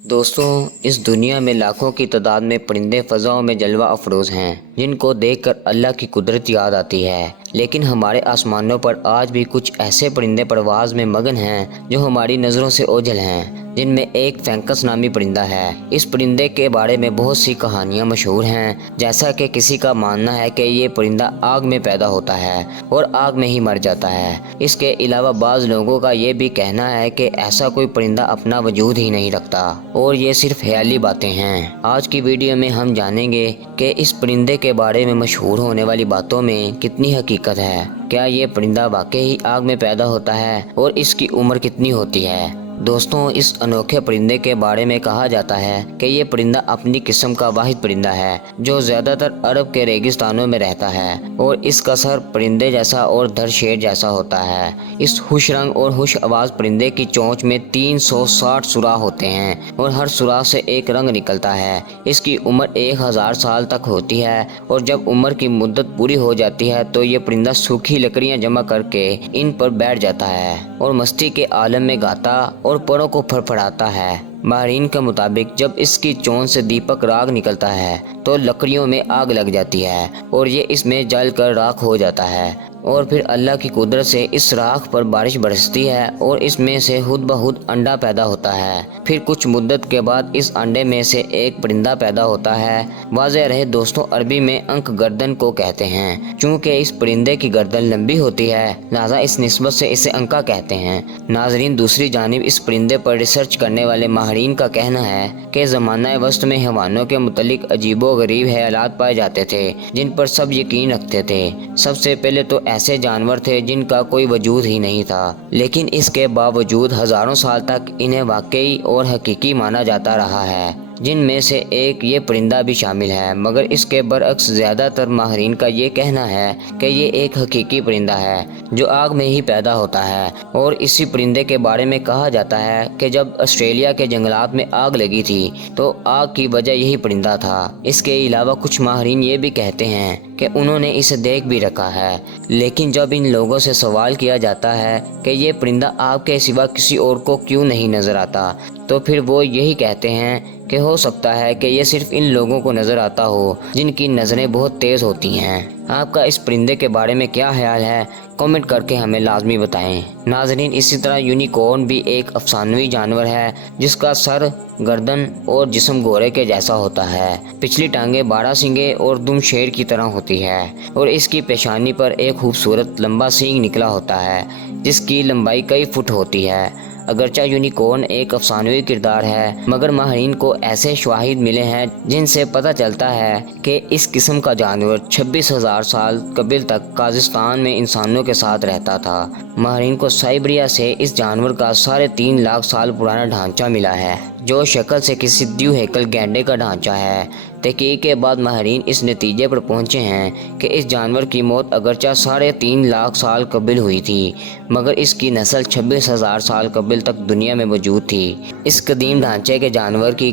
दोस्तों, इस दुनिया में लाखों की तादाद में परिंदे फ़ज़ाओं में जलवा अफरोज़ हैं, जिनको देखकर अल्लाह की कुदरत याद आती है। लेकिन हमारे आसमानों पर आज भी कुछ ऐसे परिंदे परवाज़ में मगन हैं जो हमारी नज़रों से ओझल हैं, जिनमें एक फैंकस नामी परिंदा है। इस परिंदे के बारे में बहुत सी कहानियाँ मशहूर हैं, जैसा कि किसी का मानना है कि ये परिंदा आग में पैदा होता है और आग में ही मर जाता है। इसके अलावा बाज़ लोगों का ये भी कहना है कि ऐसा कोई परिंदा अपना वजूद ही नहीं रखता और ये सिर्फ ख्याली बातें हैं। आज की वीडियो में हम जानेंगे कि इस परिंदे के बारे में मशहूर होने वाली बातों में कितनी हकीकत है। क्या ये परिंदा वाकई ही आग में पैदा होता है और इसकी उम्र कितनी होती है। दोस्तों, इस अनोखे परिंदे के बारे में कहा जाता है कि ये परिंदा अपनी किस्म का वाहिद परिंदा है जो ज़्यादातर अरब के रेगिस्तानों में रहता है और इसका सर परिंदे जैसा और धड़ शेर जैसा होता है। इस खुश रंग और खुश आवाज़ परिंदे की चोंच में 360 सुराख होते हैं और हर सुराख से एक रंग निकलता है। इसकी उम्र 1000 साल तक होती है और जब उम्र की मुद्दत पूरी हो जाती है तो ये परिंदा सूखी लकड़ियाँ जमा करके इन पर बैठ जाता है और मस्ती के आलम में गाता और परों को फड़फड़ाता है। माहिरीन के मुताबिक जब इसकी चोंच से दीपक राग निकलता है तो लकड़ियों में आग लग जाती है और ये इसमें जल कर राख हो जाता है और फिर अल्लाह की कुदरत से इस राख पर बारिश बरसती है और इसमें से खुद ब खुद अंडा पैदा होता है। फिर कुछ मुद्दत के बाद इस अंडे में से एक परिंदा पैदा होता है। वाज़ेह रहे दोस्तों, अरबी में अंक गर्दन को कहते हैं। चूँकि इस परिंदे की गर्दन लंबी होती है, लिहाजा इस निस्बत से इसे अंका कहते हैं। नाजरीन, दूसरी जानिब इस परिंदे पर रिसर्च करने वाले माहिरीन का कहना है कि ज़माना वस्त में हैवानों के मुतल्लिक अजीबो गरीब ख्यालात पाए जाते थे जिन पर सब यकीन रखते थे। सबसे पहले तो ऐसे जानवर थे जिनका कोई वजूद ही नहीं था, लेकिन इसके बावजूद हज़ारों साल तक इन्हें वाकई और हकीकी माना जाता रहा है, जिनमें से एक ये परिंदा भी शामिल है। मगर इसके बरअक्स ज़्यादातर माहिरीन का ये कहना है कि ये एक हकीकी परिंदा है जो आग में ही पैदा होता है। और इसी परिंदे के बारे में कहा जाता है कि जब ऑस्ट्रेलिया के जंगलात में आग लगी थी तो आग की वजह यही परिंदा था। इसके अलावा कुछ माहिरीन ये भी कहते हैं कि उन्होंने इसे देख भी रखा है, लेकिन जब इन लोगों से सवाल किया जाता है कि ये परिंदा आग के सिवा किसी और को क्यों नहीं नज़र आता, तो फिर वो यही कहते हैं कि हो सकता है कि ये सिर्फ इन लोगों को नज़र आता हो जिनकी नज़रें बहुत तेज़ होती हैं। आपका इस परिंदे के बारे में क्या ख्याल है, कमेंट करके हमें लाजमी बताएं। नाजरीन, इसी तरह यूनिकॉर्न भी एक अफसानवी जानवर है जिसका सर, गर्दन और जिस्म घोड़े के जैसा होता है। पिछली टांगें 12 सींगे और दुम शेर की तरह होती है और इसकी पेशानी पर एक खूबसूरत लंबा सींग निकला होता है जिसकी लंबाई कई फुट होती है। अगरचा यूनिकॉर्न एक अफसानवी किरदार है, मगर माहिरीन को ऐसे शवाहिद मिले हैं जिनसे पता चलता है कि इस किस्म का जानवर 26,000 साल कबल तक काज़िस्तान में इंसानों के साथ रहता था। माहिरीन को साइबेरिया से इस जानवर का 3.5 लाख साल पुराना ढांचा मिला है जो शक्ल से किसी द्विहेकल गैंडे का ढांचा है। तहकीक के बाद माहिरीन इस नतीजे पर पहुंचे हैं कि इस जानवर की मौत अगरचा 3.5 लाख साल कबल हुई थी, मगर इसकी नस्ल 26,000 साल कबल तक दुनिया में मौजूद थी। इस कदीम ढांचे के जानवर की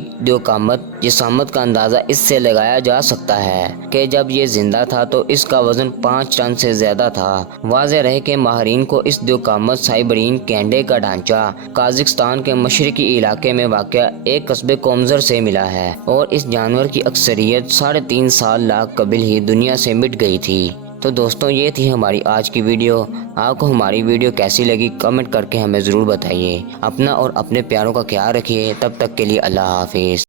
जिसामत का अंदाज़ा इससे लगाया जा सकता है कि जब ये जिंदा था तो इसका वज़न 5 टन से ज़्यादा था। वाज़ेह रहे कि माहिरीन को इस द्विकामत साइबेरियन गैंडे का ढांचा काज़ाकिस्तान के मशरकी इलाके में वाक़या एक कस्बे कोमज़र से मिला है और इस जानवर की अक्सरियत 3.5 लाख कबल ही दुनिया से मिट गई थी। तो दोस्तों, ये थी हमारी आज की वीडियो। आपको हमारी वीडियो कैसी लगी कमेंट करके हमें ज़रूर बताइए। अपना और अपने प्यारों का ख्याल रखिए। तब तक के लिए अल्लाह हाफिज़।